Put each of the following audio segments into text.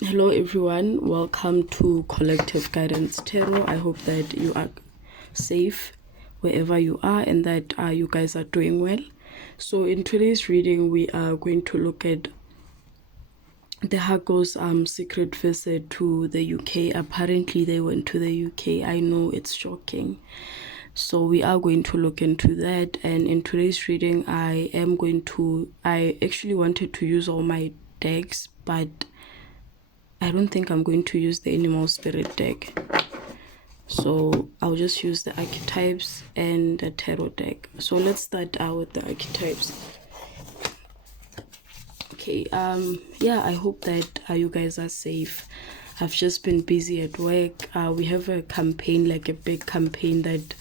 Hello everyone, welcome to Collective Guidance Tarot. I hope that you are safe wherever you are and that you guys are doing well. So in today's reading, we are going to look at the Hago's secret visit to the UK. Apparently they went to the UK. I know it's shocking. So we are going to look into that, and in today's reading I actually wanted to use all my decks, but I don't think I'm going to use the Animal Spirit deck. So I'll just use the archetypes and the tarot deck. So let's start out with the archetypes. Okay, yeah, I hope that you guys are safe. I've just been busy at work. We have a campaign, like a big campaign that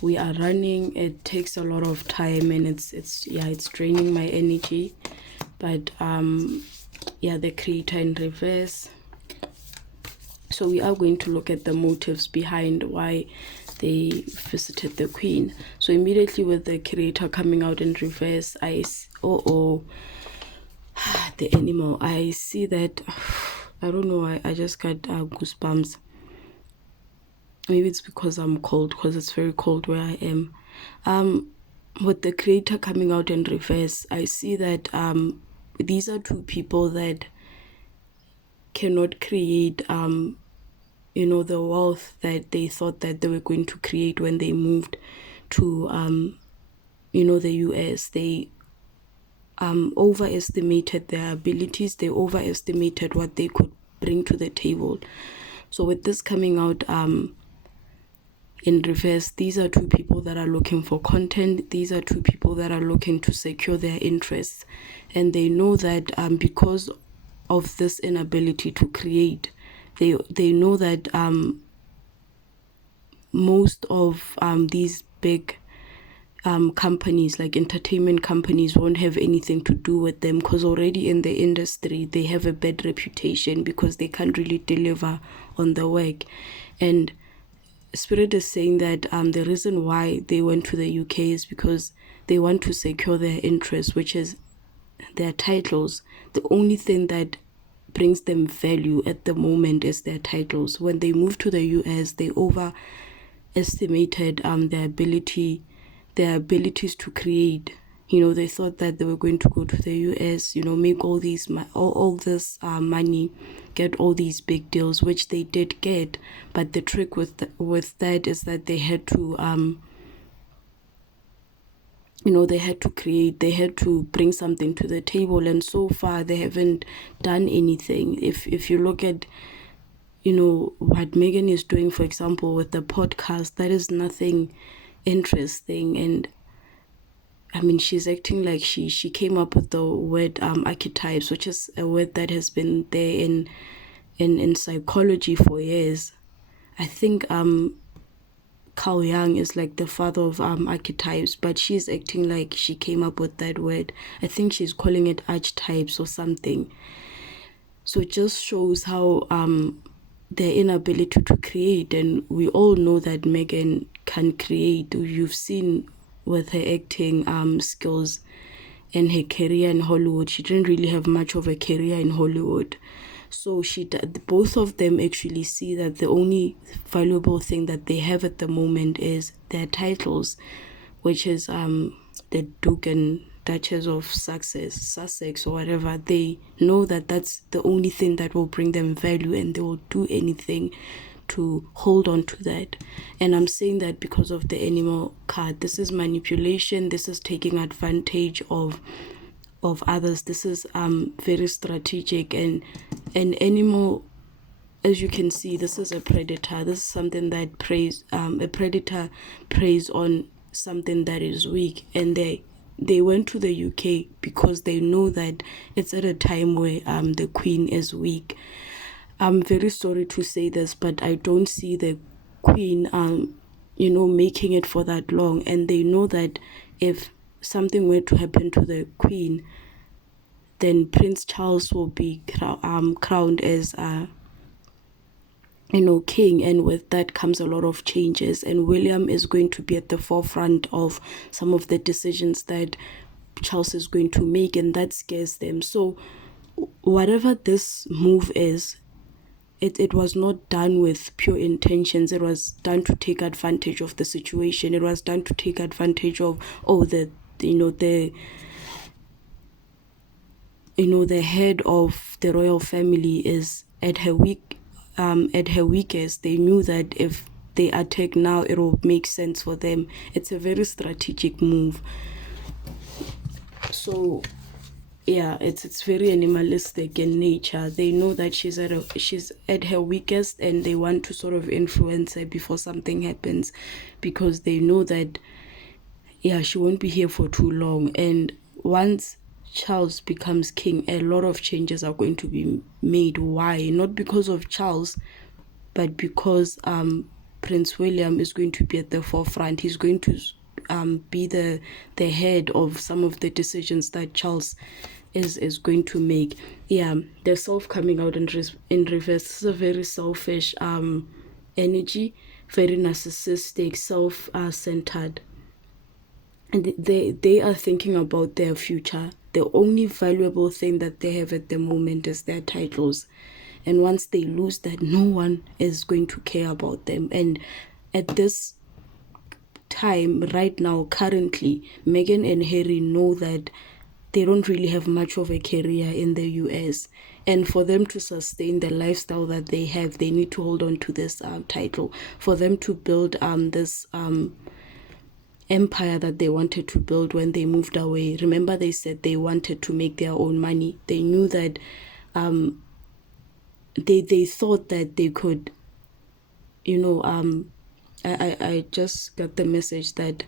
we are running. It takes a lot of time and it's draining my energy. But yeah, the Creator in reverse. So we are going to look at the motives behind why they visited the Queen. So immediately with the Creator coming out in reverse, the animal, I see that, I don't know, I just got goosebumps. Maybe it's because I'm cold, because it's very cold where I am. With the Creator coming out in reverse, I see that these are two people that cannot create the wealth that they thought that they were going to create when they moved to the US. They overestimated their abilities. They overestimated what they could bring to the table. So with this coming out in reverse, these are two people that are looking for content. These are two people that are looking to secure their interests, and they know that because of this inability to create, they know that most of these big companies, like entertainment companies, won't have anything to do with them, because already in the industry they have a bad reputation because they can't really deliver on the work. And Spirit is saying that the reason why they went to the UK is because they want to secure their interests, which is their titles. The only thing that brings them value at the moment is their titles. When they moved to the US, they overestimated their abilities to create. They thought that they were going to go to the US, make all this money, get all these big deals, which they did get. But the trick with that is that they had to they had to create, they had to bring something to the table, and so far they haven't done anything. If you look at what Megan is doing, for example, with the podcast, that is nothing interesting. And I mean, she's acting like she came up with the word archetypes, which is a word that has been there in psychology for years. I think Carl Jung is like the father of archetypes, but she's acting like she came up with that word. I think she's calling it archetypes or something. So it just shows how their inability to create. And we all know that Megan can create. You've seen with her acting skills and her career in Hollywood. She didn't really have much of a career in Hollywood. So both of them actually see that the only valuable thing that they have at the moment is their titles, which is the Duke and Duchess of Sussex or whatever. They know that that's the only thing that will bring them value, and they will do anything to hold on to that. And I'm saying that because of the animal card. This is manipulation. This is taking advantage of others. This is very strategic. And an animal, as you can see, this is a predator. This is something that a predator preys on something that is weak, and they went to the UK because they know that it's at a time where the Queen is weak. I'm very sorry to say this, but I don't see the Queen making it for that long. And they know that if something were to happen to the Queen, then Prince Charles will be crowned as king, and with that comes a lot of changes, and William is going to be at the forefront of some of the decisions that Charles is going to make, and that scares them. So whatever this move is, it was not done with pure intentions. It was done to take advantage of the situation. It was done to take advantage of, the head of the royal family is at her weakest. They knew that if they attack now, it will make sense for them. It's a very strategic move. So yeah, it's very animalistic in nature. They know that she's at her weakest, and they want to sort of influence her before something happens, because they know that she won't be here for too long. And once Charles becomes king, a lot of changes are going to be made. Why? Not because of Charles, but because Prince William is going to be at the forefront. He's going to be the head of some of the decisions that Charles is going to make. The self coming out in reverse is a very selfish energy, very narcissistic, self-centered, and they are thinking about their future. The only valuable thing that they have at the moment is their titles, and once they lose that, no one is going to care about them. And at this time, right now, currently, Meghan and Harry know that they don't really have much of a career in the US, and for them to sustain the lifestyle that they have, they need to hold on to this title. For them to build this empire that they wanted to build when they moved away. Remember, they said they wanted to make their own money. They knew that they thought that they could, I just got the message that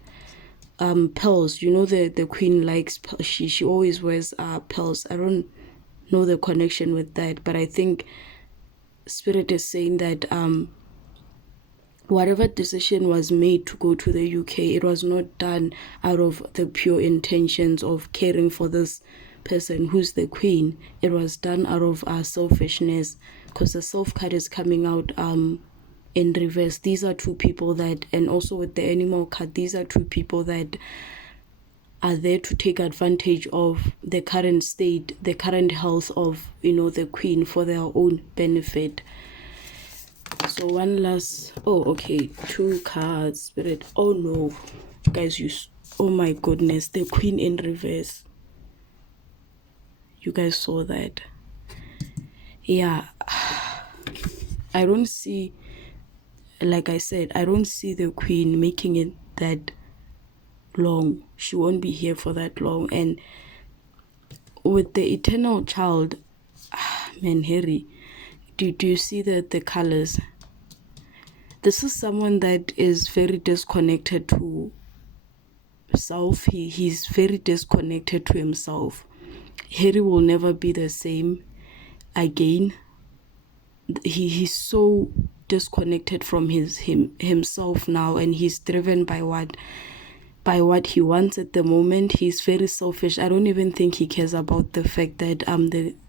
pearls, the queen likes, she always wears pearls. I don't know the connection with that, but I think Spirit is saying that whatever decision was made to go to the UK, it was not done out of the pure intentions of caring for this person who's the queen. It was done out of selfishness, because the self card is coming out in reverse. These are two people that, and also with the animal card, these are two people that are there to take advantage of the current state, the current health of, the queen for their own benefit. So one last, two cards, Spirit. Oh no, guys, oh my goodness, the queen in reverse. You guys saw that? Yeah, I don't see, like I said, I don't see the queen making it that long. She won't be here for that long. And with the eternal child, man, Harry, do you see the colors? This is someone that is very disconnected to self. He's very disconnected to himself. Harry will never be the same again. He's so disconnected from himself now, and he's driven by what he wants at the moment. He's very selfish. I don't even think he cares about the fact that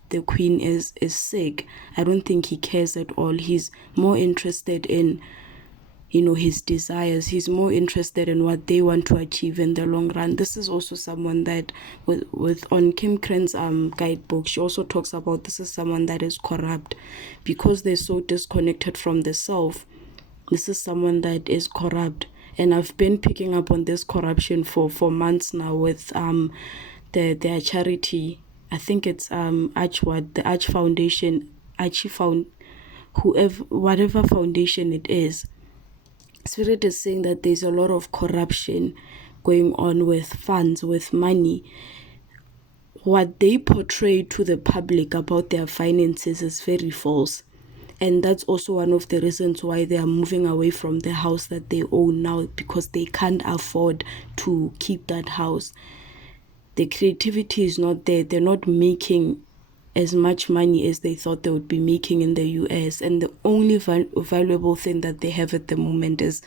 the queen is sick. I don't think he cares at all. He's more interested in his desires. He's more interested in what they want to achieve in the long run. This is also someone that with on Kim Cren's guidebook, she also talks about this is someone that is corrupt, because they're so disconnected from the self. This is someone that is corrupt, and I've been picking up on this corruption for months now with their charity. I think it's the Arch Foundation, whatever foundation it is. Spirit is saying that there's a lot of corruption going on with funds, with money. What they portray to the public about their finances is very false. And that's also one of the reasons why they are moving away from the house that they own now, because they can't afford to keep that house. The creativity is not there. They're not making as much money as they thought they would be making in the US, and the only valuable thing that they have at the moment is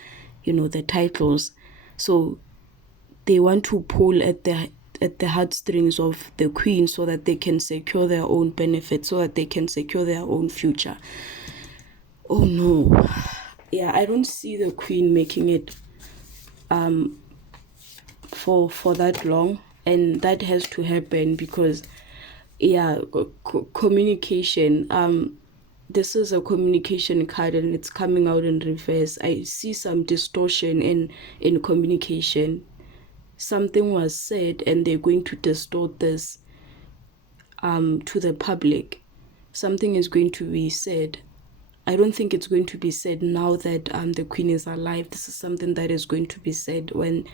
the titles. So they want to pull at the heartstrings of the queen so that they can secure their own benefits, so that they can secure their own future. Oh no, I don't see the queen making it for that long, and that has to happen because Yeah, communication. This is a communication card and it's coming out in reverse. I see some distortion in communication. Something was said and they're going to distort this to the public. Something is going to be said. I don't think it's going to be said now that the queen is alive. This is something that is going to be said when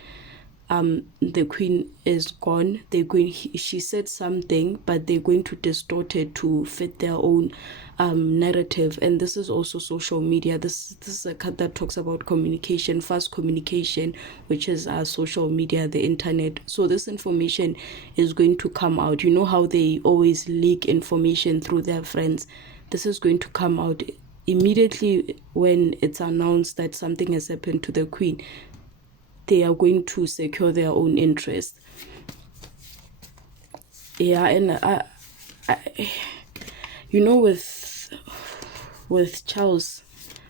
the queen is gone. She said something, but they're going to distort it to fit their own narrative. And this is also social media. This is a card that talks about communication, fast communication, which is social media, the internet. So this information is going to come out. You know how they always leak information through their friends. This is going to come out immediately when it's announced that something has happened to the queen. They are going to secure their own interest. Yeah, and with Charles,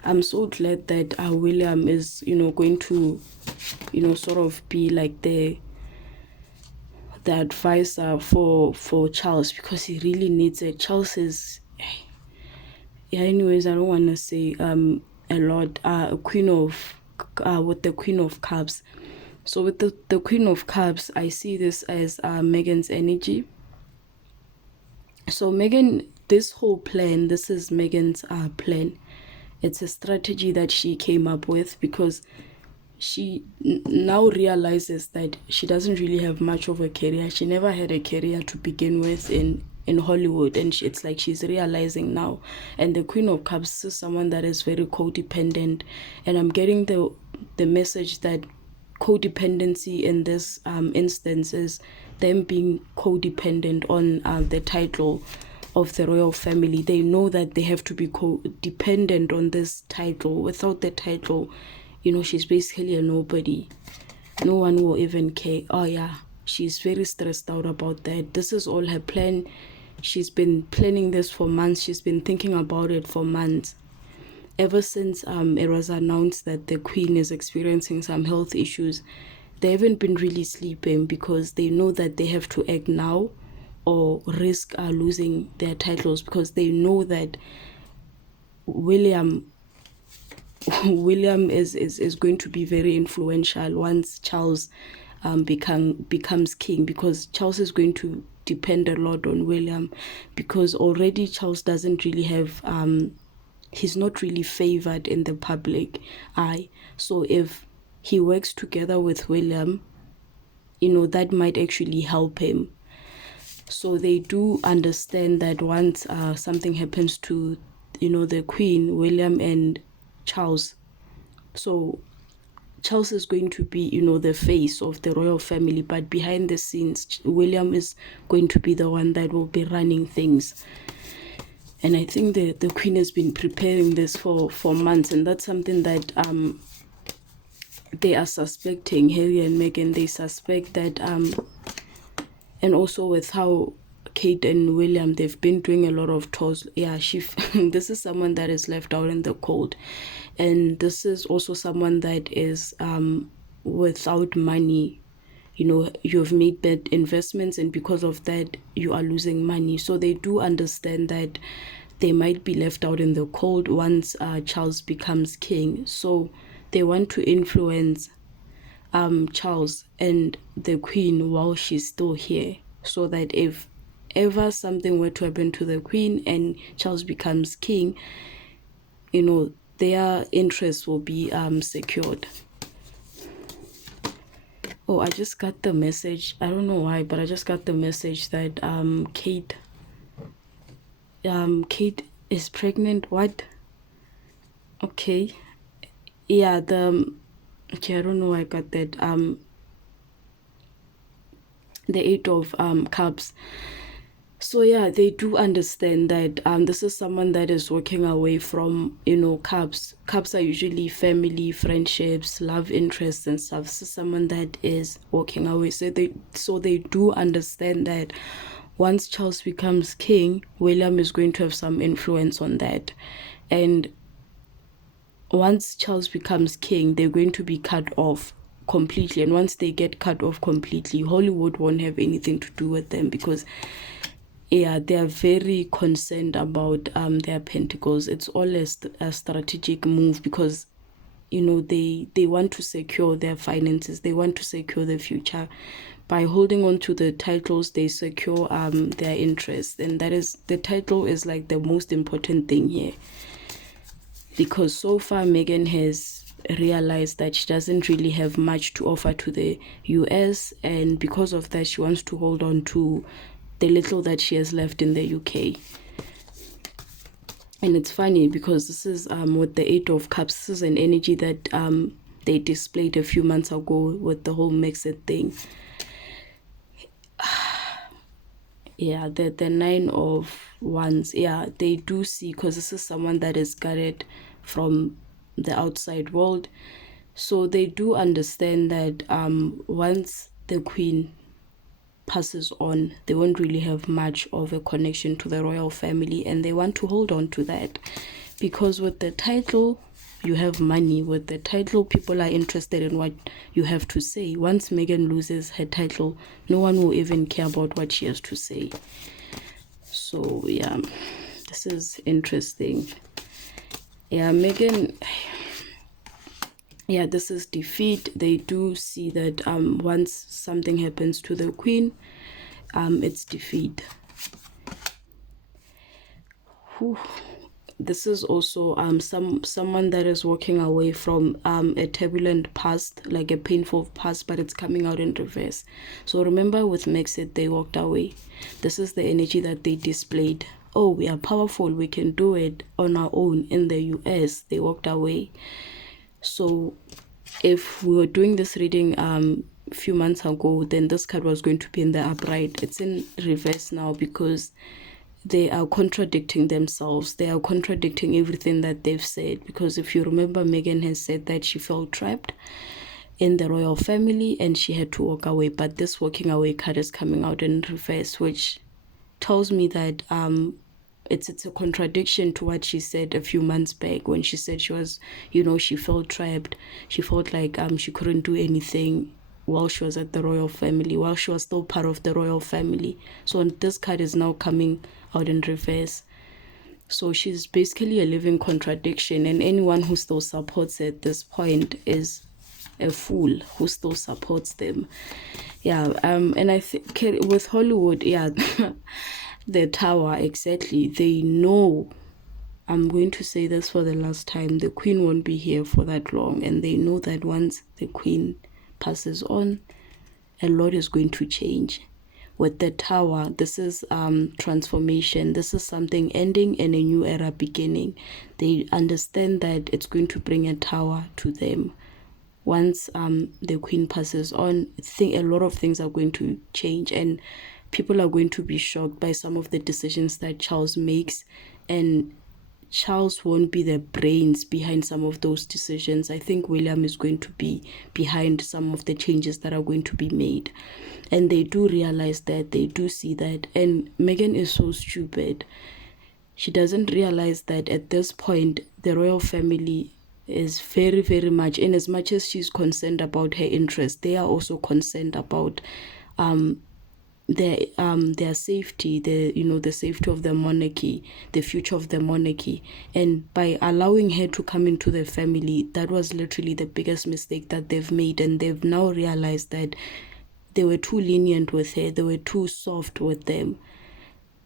I'm so glad that William is, going to, sort of be like the advisor for Charles, because he really needs it. Charles is, yeah. Anyways, I don't want to say a lot. With the Queen of Cups. So with the Queen of Cups, I see this as Meghan's energy. So Meghan, this whole plan, this is Meghan's plan. It's a strategy that she came up with because she now realizes that she doesn't really have much of a career. She never had a career to begin with in Hollywood, and it's like she's realizing now. And the Queen of Cups is someone that is very codependent, and I'm getting the message that codependency in this instance is them being codependent on the title of the royal family. They know that they have to be codependent on this title. Without the title, she's basically a nobody. No one will even care. Oh yeah, she's very stressed out about that. This is all her plan. She's been planning this for months. She's been thinking about it for months. Ever since it was announced that the queen is experiencing some health issues, they haven't been really sleeping because they know that they have to act now or risk losing their titles, because they know that William is going to be very influential once Charles becomes king, because Charles is going to depend a lot on William, because already Charles doesn't really have he's not really favored in the public eye. So if he works together with William, that might actually help him. So they do understand that once something happens to the queen, William and Charles, so Charles is going to be the face of the royal family, but behind the scenes William is going to be the one that will be running things. And I think the queen has been preparing this for months, and that's something that they are suspecting. Harry and Meghan, they suspect that and also with how Kate and William, they've been doing a lot of tours. Yeah, this is someone that is left out in the cold, and this is also someone that is without money. You've made bad investments, and because of that you are losing money. So they do understand that they might be left out in the cold once Charles becomes king. So they want to influence Charles and the queen while she's still here, so that if ever something were to happen to the queen and Charles becomes king, their interests will be secured. Oh, I just got the message. I don't know why, but I just got the message that Kate is pregnant. What? Okay. Yeah, okay, I don't know why I got that. The Eight of Cups. So yeah, they do understand that this is someone that is walking away from Cups. Cups are usually family, friendships, love interests and stuff. This is someone that is walking away. So they do understand that once Charles becomes king, William is going to have some influence on that. And once Charles becomes king, they're going to be cut off completely. And once they get cut off completely, Hollywood won't have anything to do with them, because yeah, they are very concerned about their pentacles. It's all a strategic move, because they want to secure their finances, they want to secure the future. By holding on to the titles, they secure their interest, and that is, the title is like the most important thing here, because so far Meghan has realized that she doesn't really have much to offer to the US, and because of that she wants to hold on to the little that she has left in the UK. And it's funny because this is with the Eight of Cups, this is an energy that they displayed a few months ago with the whole Megxit thing. Yeah, the Nine of Wands, yeah, they do see, because this is someone that is guarded from the outside world, so they do understand that once the Queen passes on, they won't really have much of a connection to the royal family, and they want to hold on to that, because with the title you have money. With the title, people are interested in what you have to say. Once Meghan loses her title, no one will even care about what she has to say. So yeah, this is interesting. Yeah, Meghan, yeah, this is defeat. They do see that once something happens to the Queen, it's defeat. Whew. This is also someone that is walking away from a turbulent past, like a painful past, but it's coming out in reverse. So remember with Megxit, they walked away. This is the energy that they displayed. Oh, we are powerful, we can do it on our own. In the US, they walked away. So if we were doing this reading a few months ago, then this card was going to be in the upright. It's in reverse now, because they are contradicting themselves. They are contradicting everything that they've said, because if you remember, Meghan has said that she felt trapped in the royal family and she had to walk away, but this walking away card is coming out in reverse, which tells me that it's a contradiction to what she said a few months back, when she said she was, she felt trapped. She felt like she couldn't do anything while she was at the royal family, while she was still part of the royal family. So this card is now coming out in reverse. So she's basically a living contradiction, and anyone who still supports her at this point is a fool who still supports them. Yeah, and I think with Hollywood, yeah, the Tower, exactly, they know, I'm going to say this for the last time, the Queen won't be here for that long, and they know that once the Queen passes on, a lot is going to change. With the Tower, this is transformation. This is something ending and a new era beginning. They understand that it's going to bring a tower to them. Once the Queen passes on, I think a lot of things are going to change, and people are going to be shocked by some of the decisions that Charles makes, and Charles won't be the brains behind some of those decisions. I think William is going to be behind some of the changes that are going to be made. And they do realize that, they do see that. And Meghan is so stupid. She doesn't realize that at this point, the royal family is very, very much, in as much as she's concerned about her interest, they are also concerned about their safety, the safety of the monarchy, the future of the monarchy. And by allowing her to come into the family, that was literally the biggest mistake that they've made. And they've now realized that they were too lenient with her, they were too soft with them.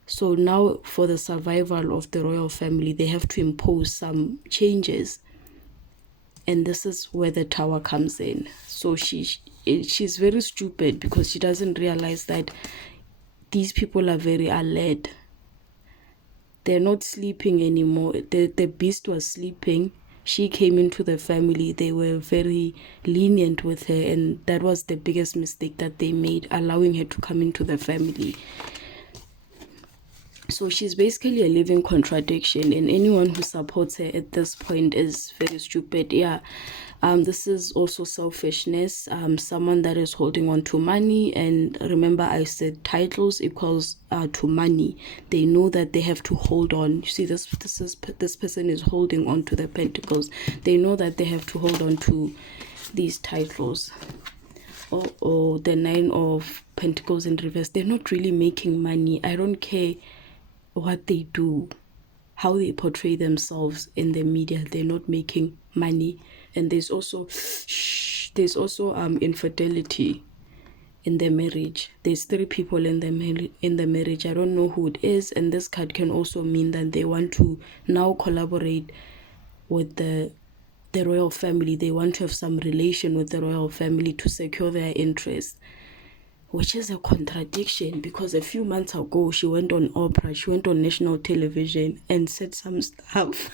So now, for the survival of the royal family, they have to impose some changes, and this is where the Tower comes in. So she's very stupid, because she doesn't realize that these people are very alert. They're not sleeping anymore. The beast was sleeping. She came into the family. They were very lenient with her, and that was the biggest mistake that they made, allowing her to come into the family. So she's basically a living contradiction, and anyone who supports her at this point is very stupid. Yeah, this is also selfishness. Someone that is holding on to money, and remember I said titles equals to money. They know that they have to hold on. You see, this person is holding on to the pentacles. They know that they have to hold on to these titles. or the Nine of Pentacles in reverse, they're not really making money. I don't care what they do, how they portray themselves in the media, they're not making money. And there's also infidelity in the marriage. There's 3 people in the marriage. I don't know who it is, and this card can also mean that they want to now collaborate with the royal family. They want to have some relation with the royal family to secure their interests, which is a contradiction, because a few months ago she went on Oprah, she went on national television and said some stuff.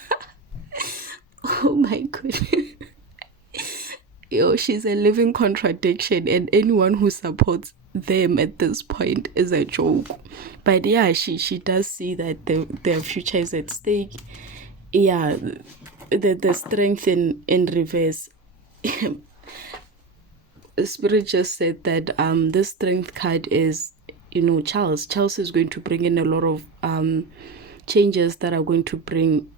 Oh my goodness. Yo, she's a living contradiction, and anyone who supports them at this point is a joke. But yeah, she does see that their future is at stake. Yeah, the strength in reverse. Spirit just said that this strength card is, Charles is going to bring in a lot of changes that are going to bring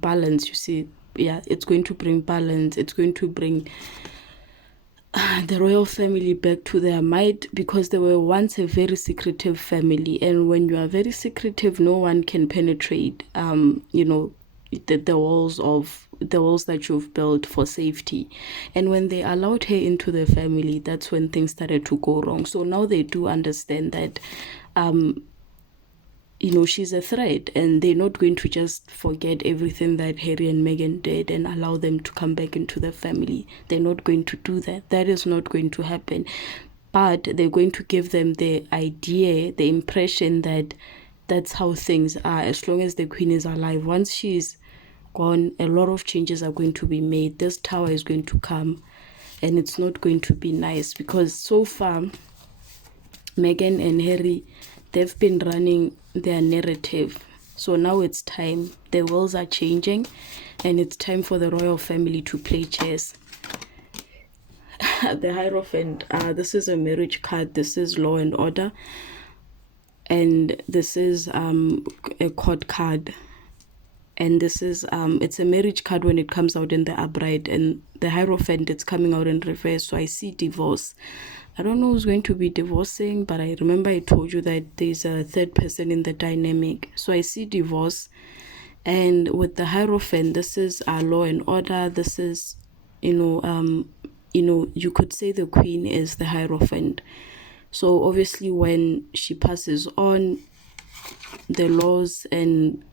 balance. You see, yeah, it's going to bring balance. It's going to bring the royal family back to their might, because they were once a very secretive family, and when you are very secretive, no one can penetrate the walls that you've built for safety. And when they allowed her into the family, that's when things started to go wrong. So now they do understand that she's a threat, and they're not going to just forget everything that Harry and Meghan did and allow them to come back into the family. They're not going to do that. That is not going to happen. But they're going to give them the idea, the impression that that's how things are as long as the Queen is alive. Once she's gone, a lot of changes are going to be made. This tower is going to come, and it's not going to be nice, because so far Meghan and Harry, they've been running their narrative. So now it's time. The worlds are changing, and it's time for the royal family to play chess. The Hierophant, this is a marriage card. This is law and order, and this is a court card, and this is it's a marriage card when it comes out in the upright, and the Hierophant, it's coming out in reverse. So I see divorce. I don't know who's going to be divorcing, but I remember I told you that there's a third person in the dynamic. So I see divorce. And with the Hierophant, this is our law and order. This is, you could say the Queen is the Hierophant. So obviously when she passes on, the laws and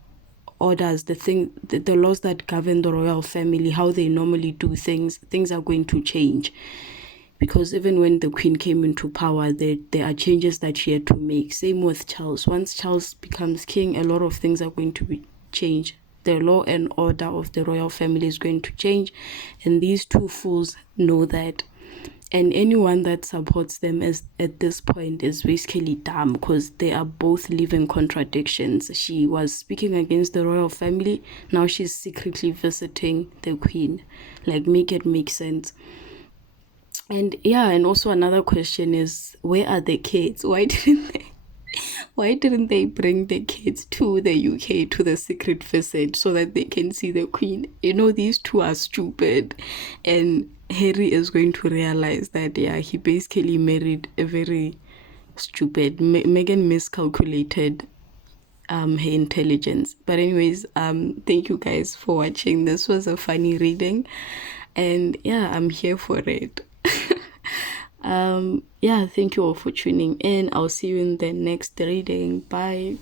orders, the laws that govern the royal family, how they normally do things are going to change. Because even when the Queen came into power, there are changes that she had to make. Same with Charles. Once Charles becomes king, a lot of things are going to be changed. The law and order of the royal family is going to change. And these 2 fools know that. And anyone that supports them at this point is basically dumb, because they are both living contradictions. She was speaking against the royal family. Now she's secretly visiting the Queen. Like, make it make sense. And yeah, and also another question is, where are the kids? Why didn't they bring the kids to the UK to the secret visit so that they can see the Queen? These 2 are stupid, and Harry is going to realize that, yeah, he basically married a very stupid. Meghan miscalculated her intelligence. But anyways, thank you guys for watching. This was a funny reading, and yeah, I'm here for it. Yeah, thank you all for tuning in. I'll see you in the next reading. Bye.